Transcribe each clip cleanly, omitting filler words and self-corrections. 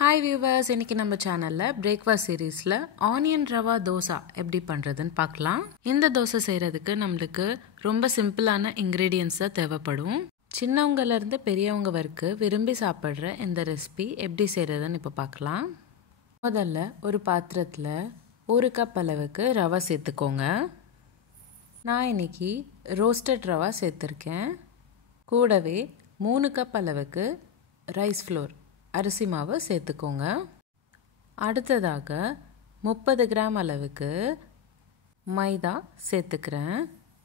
Hi viewers, இன்றைக்கி நம்ம சேனலில் பிரேக்ஃபாஸ்ட் சீரீஸில் ஆனியன் ரவா தோசை எப்படி பண்ணுறதுன்னு பார்க்கலாம். இந்த தோசை செய்கிறதுக்கு நம்மளுக்கு ரொம்ப சிம்பிளான இன்க்ரீடியன்ஸ் தான் தேவைப்படும். சின்னவங்கலேருந்து பெரியவங்க வரைக்கும் விரும்பி சாப்பிட்ற இந்த ரெசிபி எப்படி செய்கிறதுன்னு இப்போ பார்க்கலாம். முதல்ல ஒரு பாத்திரத்தில் 1 கப் அளவுக்கு ரவை சேர்த்துக்கோங்க. நான் இன்றைக்கி ரோஸ்டட் ரவா சேர்த்துருக்கேன். கூடவே 3 கப் அளவுக்கு ரைஸ் ஃப்ளோர் அரிசி மாவு சேர்த்துக்கோங்க. அடுத்ததாக 30 கிராம் அளவுக்கு மைதா சேர்த்துக்கிறேன்.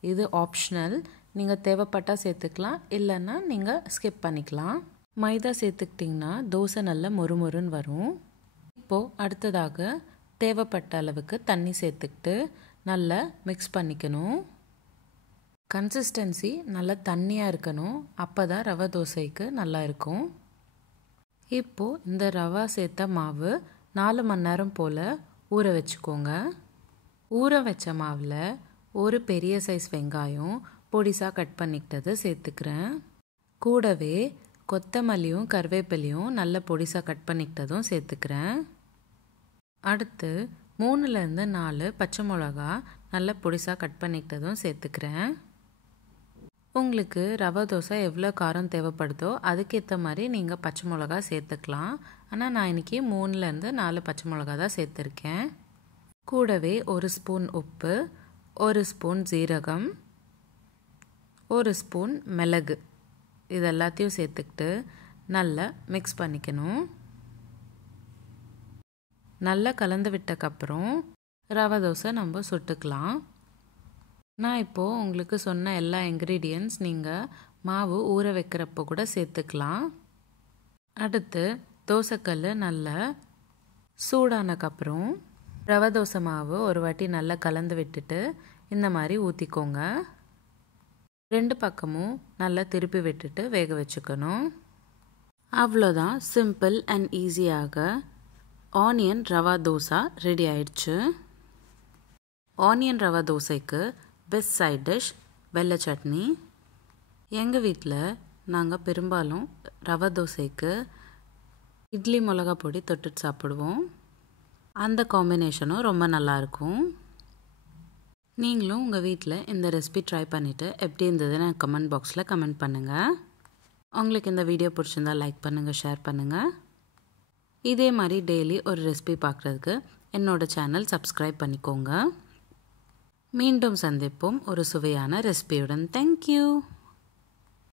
இது ஆப்ஷனல், நீங்கள் தேவைப்பட்டால் சேர்த்துக்கலாம், இல்லைன்னா நீங்கள் ஸ்கிப் பண்ணிக்கலாம். மைதா சேர்த்துக்கிட்டிங்கன்னா தோசை நல்லா மொறுமொறுன்னு வரும். இப்போது அடுத்ததாக தேவைப்பட்ட அளவுக்கு தண்ணி சேர்த்துக்கிட்டு நல்லா மிக்ஸ் பண்ணிக்கணும். கன்சிஸ்டன்சி நல்லா தண்ணியாக இருக்கணும், அப்போ தான் ரவை தோசைக்கு நல்லா இருக்கும். இப்போது இந்த ரவா சேர்த்த மாவு 4 மணி நேரம் போல் ஊற வச்சுக்கோங்க. ஊற வச்ச மாவில் ஒரு பெரிய சைஸ் வெங்காயம் பொடிசாக கட் பண்ணிக்கிட்டது சேர்த்துக்கிறேன். கூடவே கொத்தமல்லியும் கருவேப்பிலையும் நல்ல பொடிசாக கட் பண்ணிக்கிட்டதும் சேர்த்துக்கிறேன். அடுத்து 3லேருந்து 4 பச்சை மிளகா நல்ல பொடிசாக கட் பண்ணிக்கிட்டதும் சேர்த்துக்கிறேன். உங்களுக்கு ரவை தோசை எவ்வளோ காரம் தேவைப்படுதோ அதுக்கேற்ற மாதிரி நீங்கள் பச்சை மிளகா சேர்த்துக்கலாம். ஆனால் நான் இன்றைக்கி 3லேருந்து 4 பச்சை மிளகா தான் சேர்த்துருக்கேன். கூடவே 1 ஸ்பூன் உப்பு, 1 ஸ்பூன் ஜீரகம், 1 ஸ்பூன் மிளகு, இது எல்லாத்தையும் சேர்த்துக்கிட்டு நல்லா மிக்ஸ் பண்ணிக்கணும். நல்லா கலந்து விட்டக்கப்புறம் ரவை தோசை நம்ம சுட்டுக்கலாம். நான் இப்போது உங்களுக்கு சொன்ன எல்லா இன்க்ரீடியன்ட்ஸ் நீங்கள் மாவு ஊற வைக்கிறப்போ கூட சேர்த்துக்கலாம். அடுத்து தோசைக்கல் நல்லா சூடானக்கப்புறம் ரவை தோசை மாவு ஒரு வாட்டி நல்லா கலந்து விட்டுட்டு இந்த மாதிரி ஊற்றிக்கோங்க. 2 பக்கமும் நல்லா திருப்பி விட்டுட்டு வேக வச்சுக்கணும். அவ்வளோதான், சிம்பிள் அண்ட் ஈஸியாக ஆனியன் ரவா தோசை ரெடி ஆயிடுச்சு. ஆனியன் ரவா தோசைக்கு பெஸ்ட் சைட் டிஷ் வெள்ளை சட்னி. எங்கள் வீட்டில் நாங்கள் பெரும்பாலும் ரவை தோசைக்கு இட்லி மிளகா பொடி தொட்டுட்டு சாப்பிடுவோம். அந்த காம்பினேஷனும் ரொம்ப நல்லாயிருக்கும். நீங்களும் உங்கள் வீட்டில் இந்த ரெசிபி ட்ரை பண்ணிவிட்டு எப்படி இருந்ததுன்னு கமெண்ட் பாக்ஸில் கமெண்ட் பண்ணுங்கள். உங்களுக்கு இந்த வீடியோ பிடிச்சிருந்தால் லைக் பண்ணுங்கள், ஷேர் பண்ணுங்கள். இதே மாதிரி டெய்லி ஒரு ரெசிபி பார்க்குறதுக்கு என்னோடய சேனல் சப்ஸ்கிரைப் பண்ணிக்கோங்க. மீண்டும் சந்திப்போம் ஒரு சுவையான ரெசிபியுடன். தேங்க்யூ.